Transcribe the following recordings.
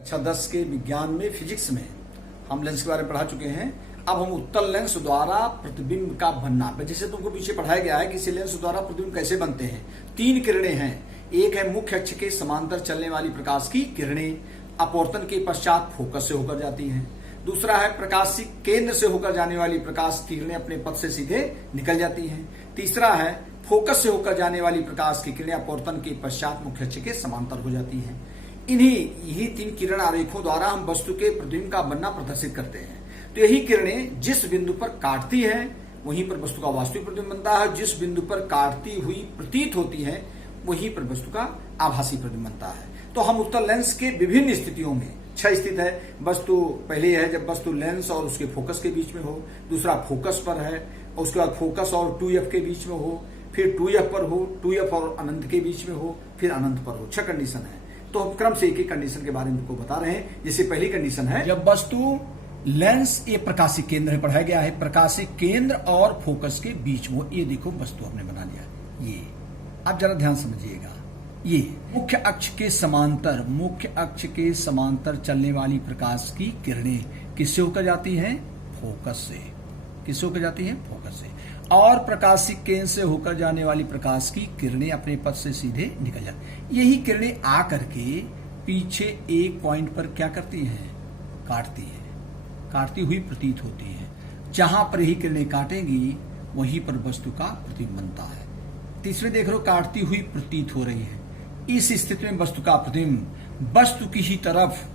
कक्षा 10 के विज्ञान में फिजिक्स में हम लेंस के बारे में पढ़ा चुके हैं। अब हम उत्तल लेंस द्वारा प्रतिबिंब का बनना, जैसे तुमको पीछे पढ़ाया गया है कि इसी लेंस द्वारा प्रतिबिंब कैसे बनते हैं। 3 किरणें हैं। एक है मुख्य अक्ष के समांतर चलने वाली प्रकाश की किरणें, अपवर्तन के पश्चात फोकस से होकर जाती हैं। दूसरा है प्रकाशिक केंद्र से होकर जाने वाली प्रकाश की किरणें अपने पथ से सीधे निकल जाती हैं। तीसरा है फोकस से होकर जाने वाली प्रकाश की किरणें अपवर्तन के पश्चात मुख्य अक्ष के समांतर हो जाती हैं। यही 3 किरण आरेखों द्वारा हम वस्तु के प्रतिबिंब का बनना प्रदर्शित करते हैं। तो यही किरणें जिस बिंदु पर काटती हैं वहीं पर वस्तु का वास्तविक प्रतिबिंब बनता है। जिस बिंदु पर काटती हुई प्रतीत होती है वहीं पर वस्तु का आभासी प्रतिबिंब बनता है। तो हम उत्तल लेंस के विभिन्न स्थितियों में 6 स्थित है। वस्तु पहले है जब वस्तु लेंस और उसके फोकस के बीच में हो, दूसरा फोकस पर है, और उसके बाद फोकस और 2f के बीच में हो, फिर 2f पर हो, 2f और अनंत के बीच में हो, फिर अनंत पर हो। 6 कंडीशन है। तो हम क्रम से एक कंडीशन के बारे में आपको बता रहे हैं। जैसे पहली कंडीशन है जब वस्तु लेंस ये प्रकाशिक केंद्र है, पढ़ाया गया है प्रकाशिक केंद्र और फोकस के बीच में। ये देखो वस्तु हमने बना लिया। ये आप जरा ध्यान समझिएगा। ये मुख्य अक्ष के समांतर चलने वाली प्रकाश की किरणें किससे होकर जाती हैं? फोकस से। किससे होकर जाती हैं? फोकस से। और प्रकाशिक केंद्र से होकर जाने वाली प्रकाश की किरणें अपने पथ से सीधे निकल जाती। यही किरणें आकर के पीछे एक पॉइंट पर क्या करती हैं? काटती हैं, काटती हुई प्रतीत होती हैं। जहां पर यही किरणें काटेंगी वहीं पर वस्तु का प्रतिबिंब बनता है। तीसरे देख लो, काटती हुई प्रतीत हो रही है। इस स्थिति में वस्तु का प्रतिबिंब वस्तु की ही तरफ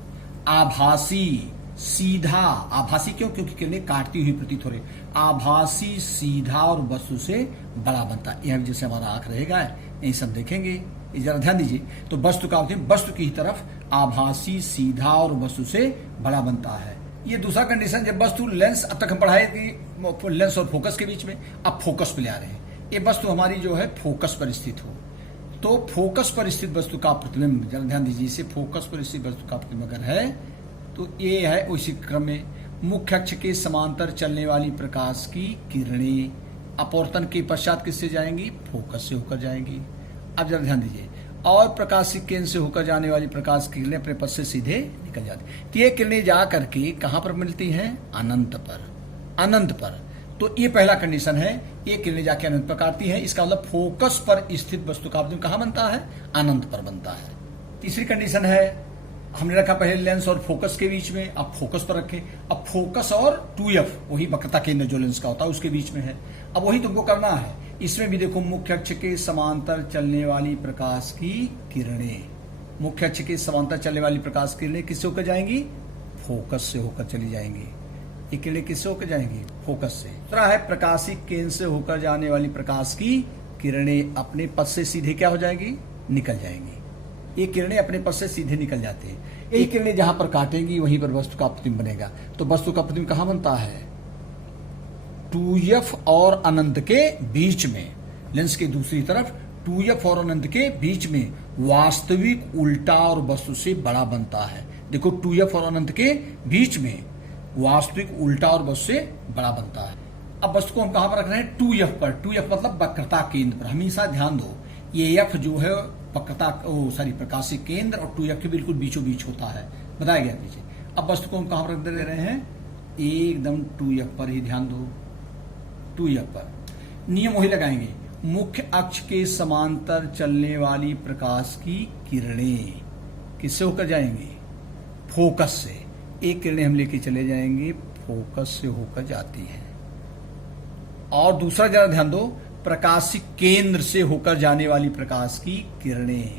आभासी सीधा, आभासी क्यों? क्योंकि किरणें काटती हुई प्रतीत हो रही, आभासी सीधा और वस्तु से बड़ा बनता है। यह जैसे हमारा आंख रहेगा यही सब देखेंगे, जरा ध्यान दीजिए। तो वस्तु का प्रतिबिंब वस्तु की ही तरफ आभासी सीधा और वस्तु से बड़ा बनता है। ये दूसरा कंडीशन जब वस्तु लेंस, अब तक हम पढ़ाए कि लेंस और फोकस के बीच में, अब फोकस पे ले आ रहे हैं। ये वस्तु हमारी जो है फोकस पर स्थित हो, तो फोकस पर स्थित वस्तु का प्रतिबिंब, जरा ध्यान दीजिए, इसे फोकस पर स्थित वस्तु का प्रतिबिंब अगर है तो ये है उसी क्रम में मुख्य अक्ष के समांतर चलने वाली प्रकाश की किरणें अपवर्तन के पश्चात किससे जाएंगी? फोकस से होकर जाएंगी। अब जरा ध्यान दीजिए। और प्रकाशिक केंद्र से होकर जाने वाली प्रकाश की किरणें अपने पथ से सीधे निकल जाती। तो ये किरणें जा करके कहां पर मिलती हैं? अनंत पर। अनंत पर। तो ये पहला कंडीशन है, ये किरणें जाके अनंत पर काटती है। इसका मतलब फोकस पर स्थित वस्तु का प्रतिबिंब कहां बनता है? अनंत पर बनता है। तीसरी कंडीशन है, हमने रखा पहले लेंस और फोकस के बीच में, अब फोकस पर रखें। अब फोकस और 2f, वही वक्रता केंद्र जो लेंस का होता है उसके बीच में है। अब वही तुमको करना है। इसमें भी देखो, मुख्य अक्ष के समांतर चलने वाली प्रकाश की किरणें, मुख्य अक्ष के समांतर चलने वाली प्रकाश की किरणें किससे होकर जाएंगी? फोकस से होकर चली जाएंगी। ये किरणें किससे होकर जाएंगी? फोकस से। दूसरा है प्रकाशिक केंद्र से होकर जाने वाली प्रकाश की किरणें अपने पथ से सीधे क्या हो जाएंगी? निकल जाएंगी। ये किरणें अपने पथ से सीधे निकल जाते हैं। यही किरणें जहां पर काटेंगी वहीं पर वस्तु का प्रतिबिंब बनेगा। तो वस्तु का प्रतिबिंब कहां बनता है? 2f और अनंत के बीच में। लेंस के दूसरी तरफ 2f और अनंत के बीच में वास्तविक उल्टा और वस्तु से बड़ा बनता है। देखो, 2f और अनंत के बीच में वास्तविक उल्टा और वस्तु से बड़ा बनता है। अब वस्तु को हम कहां पर रख रहे हैं? 2f पर। 2f मतलब वक्रता केंद्र पर। हमेशा ध्यान दो, ये f जो है वक्रता प्रकाशिक केंद्र और 2f के बिल्कुल बीचों बीच होता है, बताया गया नीचे। अब वस्तु को हम कहां पर रख दे रहे हैं? एकदम 2f पर ही। ध्यान दो, 2f पर। नियम वही लगाएंगे, मुख्य अक्ष के समांतर चलने वाली प्रकाश की किरणें किससे होकर जाएंगी? फोकस से। एक किरणें हम लेके चले जाएंगे, फोकस से होकर जाती हैं। और दूसरा जरा ध्यान दो, प्रकाशिक केंद्र से होकर जाने वाली प्रकाश की किरणें,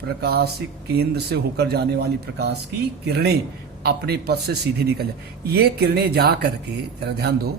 प्रकाशिक केंद्र से होकर जाने वाली प्रकाश की किरणें अपने पथ से सीधे निकल जाए। ये किरणें जा करके, जरा ध्यान दो,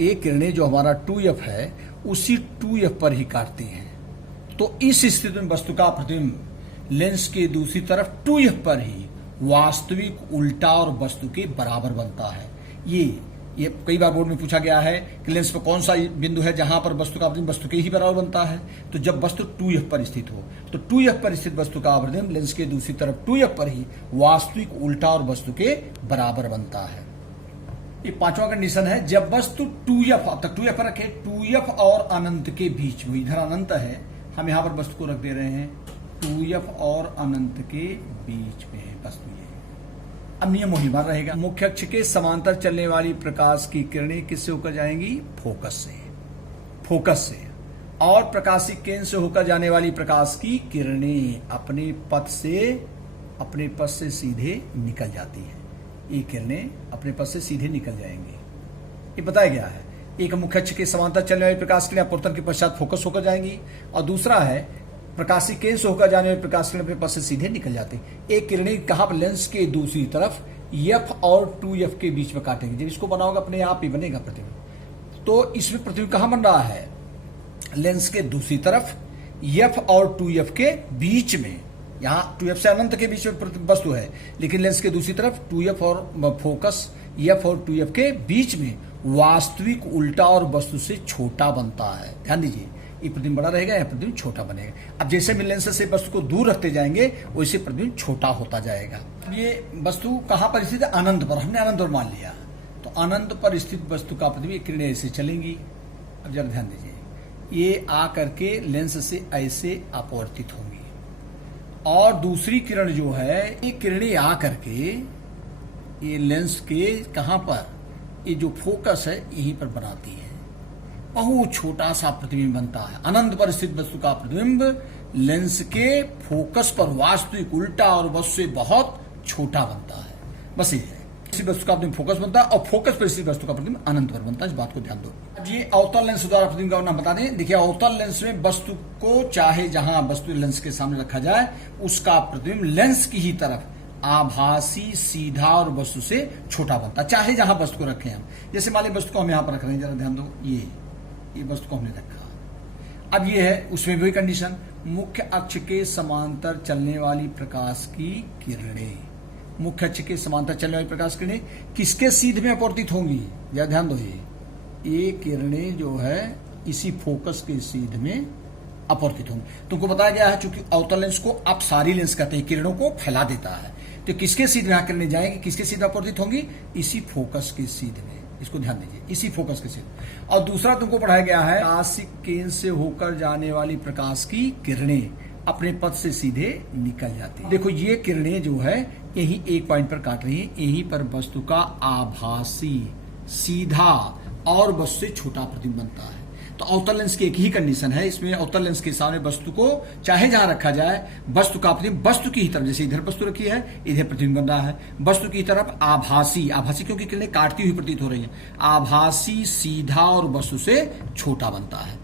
ये किरणें जो हमारा 2f है उसी 2f पर ही काटती हैं। तो इस स्थिति में वस्तु का प्रतिबिंब लेंस के दूसरी तरफ 2f पर ही वास्तविक उल्टा और वस्तु के बराबर बनता है। ये कई बार बोर्ड में पूछा गया है कि लेंस पर कौन सा बिंदु है जहां पर वस्तु का प्रतिबिंब वस्तु के ही बराबर बनता है? तो जब वस्तु 2f पर स्थित हो, तो 2f पर स्थित वस्तु का प्रतिबिंब लेंस के दूसरी तरफ 2f पर ही वास्तविक उल्टा और वस्तु के बराबर बनता है। ये पांचवा कंडीशन है, जब वस्तु 2f, अब तक 2f पर रखे, 2f और अनंत के बीच में, इधर अनंत है, हम यहां पर वस्तु को रख दे रहे हैं 2f और अनंत के बीच में है वस्तु ये। अब नियम वही बार रहेगा। मुख्य अक्ष के समांतर चलने वाली प्रकाश की किरणें किससे होकर जाएंगी? फोकस से, फोकस से। और प्रकाशिक केंद्र से होकर जाने वाली प्रकाश की किरणें अपने पथ से सीधे निकल जाती हैं। ये किरणें अपने पथ से सीधे निकल जाएंगी, ये बताया गया है। एक मुख्य अक्ष के समांतर चलने वाली प्रकाश किरणें अपवर्तन के पश्चात फोकस होकर जाएंगी, और दूसरा है प्रकाशिक केंद्र से होकर जाने वाली प्रकाश किरणें अपने पथ से सीधे निकल जाती हैं। एक किरणें कहां पर? लेंस के दूसरी तरफ F और 2F के बीच में काटेंगे। जब इसको बनाओगे अपने आप ही बनेगा प्रतिबिंब। तो इसमें प्रतिबिंब कहां बन रहा है? लेंस के दूसरी तरफ F और 2F के बीच में। यहां 2F से अनंत के बीच में वस्तु है, लेकिन लेंस के दूसरी तरफ 2F और फोकस F और 2F के बीच में वास्तविक उल्टा और वस्तु से छोटा बनता है। ध्यान दीजिए, ये प्रतिबिंब बड़ा रहेगा, यह प्रतिबिंब छोटा बनेगा। अब जैसे भी लेंस से वस्तु को दूर रखते जाएंगे वैसे प्रतिबिंब छोटा होता जाएगा। ये वस्तु कहां पर स्थित है? अनंत पर। हमने अनंत पर मान लिया, तो अनंत पर स्थित वस्तु का प्रतिबिंब किरणें ऐसे चलेंगी। अब जरा ध्यान दीजिए, ये आ करके लेंस से ऐसे अपवर्तित होंगी, और दूसरी किरण जो है, ये किरणें आ करके ये लेंस के कहां पर? ये जो फोकस है यहीं पर बनाती है। बहुत छोटा सा प्रतिबिंब बनता है। अनंत पर स्थित वस्तु का प्रतिबिंब लेंस के फोकस पर वास्तविक उल्टा और वस्तु से बहुत छोटा बनता है। बस ये है, इसी वस्तु का प्रतिबिंब फोकस बनता है, और फोकस पर स्थित वस्तु का प्रतिबिंब अनंत पर बनता है। इस बात को ध्यान दो। अब ये अवतल लेंस द्वारा प्रतिबिंब का नाम बता दें। देखिए, अवतल लेंस में वस्तु को चाहे जहां वस्तु लेंस के सामने रखा जाए, उसका प्रतिबिंब लेंस की ही तरफ आभासी, सीधा और वस्तु से छोटा बनता है, चाहे जहां वस्तु को रखें हम। जैसे मान लीजिए वस्तु को हम यहां पर रख रहे हैं, जरा ध्यान दो, ये वस्तु को हमने रखा। अब ये है, उसमें भी कंडीशन, मुख्य अक्ष के समांतर चलने वाली प्रकाश की किरणें, मुख्य अक्ष के समांतर चलने वाली प्रकाश किरणें किसके सीध में अपवर्तित होंगी? जरा ध्यान दो, ये किरणें जो है इसी फोकस के सीध में अपवर्तित होंगी। तुमको बताया गया है, चूंकि अवतल लेंस को आप सारी लेंस कहते हैं, किरणों को फैला देता है, तो किसके सीध में किरणें जाएंगी? किसके सीध अपवर्तित होंगी? इसी फोकस के सीध में। इसको ध्यान दीजिए, इसी फोकस के सीध। और दूसरा तुमको पढ़ाया गया है, प्रकाशिक केंद्र से होकर जाने वाली प्रकाश की किरणें अपने पथ से सीधे निकल जाती है। देखो, ये किरणें जो है यही एक पॉइंट पर काट रही है, यहीं पर वस्तु का आभासी, सीधा और वस्तु से छोटा प्रतिबिंब बनता है। तो अवतल लेंस की एक ही कंडीशन है, इसमें अवतल लेंस के सामने वस्तु को चाहे जहां रखा जाए, वस्तु का प्रतिबिंब वस्तु की ही तरफ, जैसे इधर वस्तु रखी है, इधर प्रतिबिंब बन रहा है, वस्तु की तरफ आभासी, आभासी क्योंकि किरणें काटती हुई प्रतीत हो रही है, आभासी, सीधा और वस्तु से छोटा बनता है।